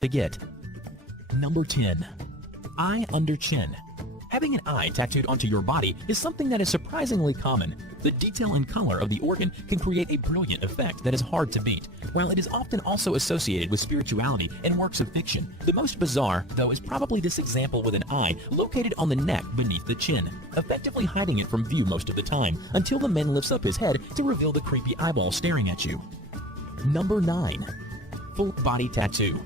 to get. Number 10. Eye under chin. Having an eye tattooed onto your body is something that is surprisingly common. The detail and color of the organ can create a brilliant effect that is hard to beat. While it is often also associated with spirituality and works of fiction, the most bizarre, though, is probably this example with an eye located on the neck beneath the chin, effectively hiding it from view most of the time, until the man lifts up his head to reveal the creepy eyeball staring at you. Number 9. Full body tattoo.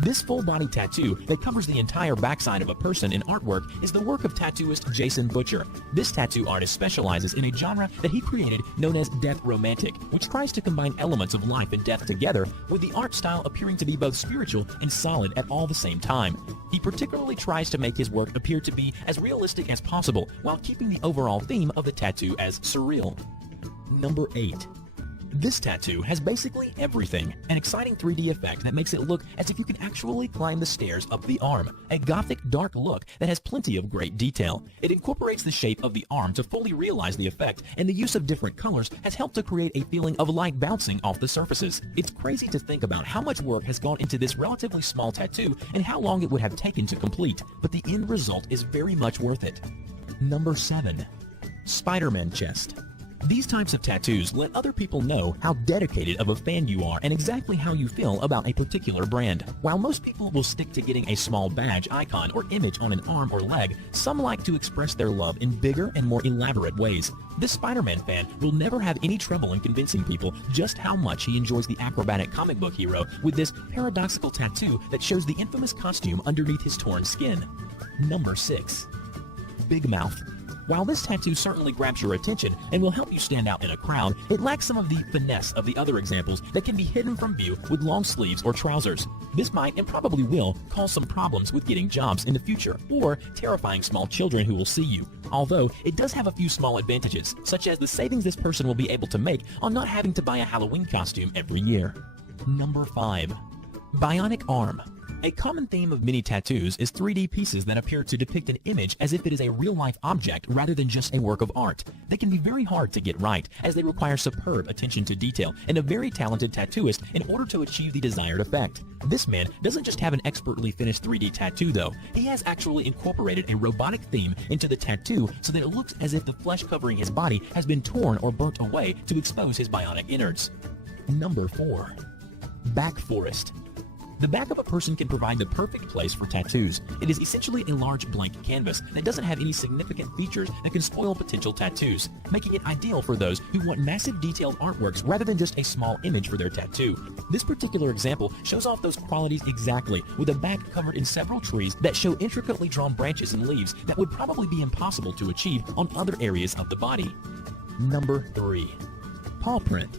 This full-body tattoo that covers the entire backside of a person in artwork is the work of tattooist Jason Butcher. This tattoo artist specializes in a genre that he created known as death romantic, which tries to combine elements of life and death together, with the art style appearing to be both spiritual and solid at all the same time. He particularly tries to make his work appear to be as realistic as possible, while keeping the overall theme of the tattoo as surreal. Number 8. This tattoo has basically everything. An exciting 3D effect that makes it look as if you can actually climb the stairs up the arm. A gothic, dark look that has plenty of great detail. It incorporates the shape of the arm to fully realize the effect, and the use of different colors has helped to create a feeling of light bouncing off the surfaces. It's crazy to think about how much work has gone into this relatively small tattoo and how long it would have taken to complete, but the end result is very much worth it. Number 7. Spider-Man chest. These types of tattoos let other people know how dedicated of a fan you are and exactly how you feel about a particular brand. While most people will stick to getting a small badge, icon, or image on an arm or leg, some like to express their love in bigger and more elaborate ways. This Spider-Man fan will never have any trouble in convincing people just how much he enjoys the acrobatic comic book hero with this paradoxical tattoo that shows the infamous costume underneath his torn skin. Number 6. Big mouth. While this tattoo certainly grabs your attention and will help you stand out in a crowd, it lacks some of the finesse of the other examples that can be hidden from view with long sleeves or trousers. This might and probably will cause some problems with getting jobs in the future, or terrifying small children who will see you. Although, it does have a few small advantages, such as the savings this person will be able to make on not having to buy a Halloween costume every year. Number 5. Bionic arm. A common theme of many tattoos is 3D pieces that appear to depict an image as if it is a real-life object rather than just a work of art. They can be very hard to get right, as they require superb attention to detail and a very talented tattooist in order to achieve the desired effect. This man doesn't just have an expertly finished 3D tattoo though, he has actually incorporated a robotic theme into the tattoo so that it looks as if the flesh covering his body has been torn or burnt away to expose his bionic innards. Number 4. Back forest. The back of a person can provide the perfect place for tattoos. It is essentially a large blank canvas that doesn't have any significant features that can spoil potential tattoos, making it ideal for those who want massive detailed artworks rather than just a small image for their tattoo. This particular example shows off those qualities exactly, with a back covered in several trees that show intricately drawn branches and leaves that would probably be impossible to achieve on other areas of the body. Number 3. Paw print.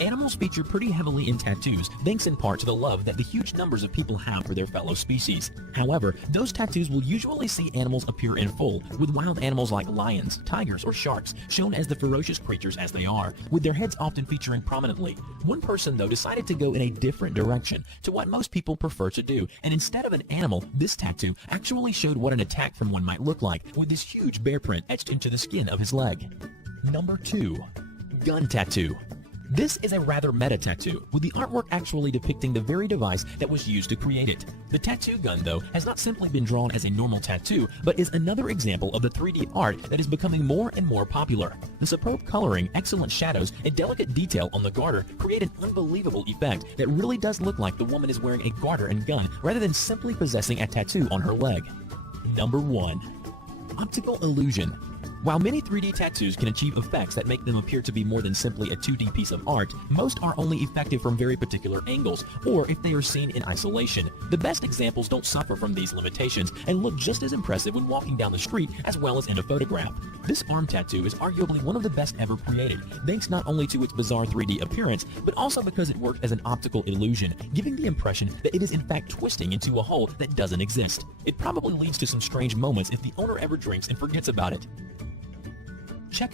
Animals feature pretty heavily in tattoos, thanks in part to the love that the huge numbers of people have for their fellow species. However, those tattoos will usually see animals appear in full, with wild animals like lions, tigers, or sharks shown as the ferocious creatures as they are, with their heads often featuring prominently. One person, though, decided to go in a different direction to what most people prefer to do, and instead of an animal, this tattoo actually showed what an attack from one might look like, with this huge bear print etched into the skin of his leg. Number 2. Gun tattoo. This is a rather meta tattoo, with the artwork actually depicting the very device that was used to create it. The tattoo gun, though, has not simply been drawn as a normal tattoo, but is another example of the 3D art that is becoming more and more popular. The superb coloring, excellent shadows, and delicate detail on the garter create an unbelievable effect that really does look like the woman is wearing a garter and gun rather than simply possessing a tattoo on her leg. Number 1. Optical illusion. While many 3D tattoos can achieve effects that make them appear to be more than simply a 2D piece of art, most are only effective from very particular angles, or if they are seen in isolation. The best examples don't suffer from these limitations and look just as impressive when walking down the street as well as in a photograph. This arm tattoo is arguably one of the best ever created, thanks not only to its bizarre 3D appearance, but also because it worked as an optical illusion, giving the impression that it is in fact twisting into a hole that doesn't exist. It probably leads to some strange moments if the owner ever drinks and forgets about it.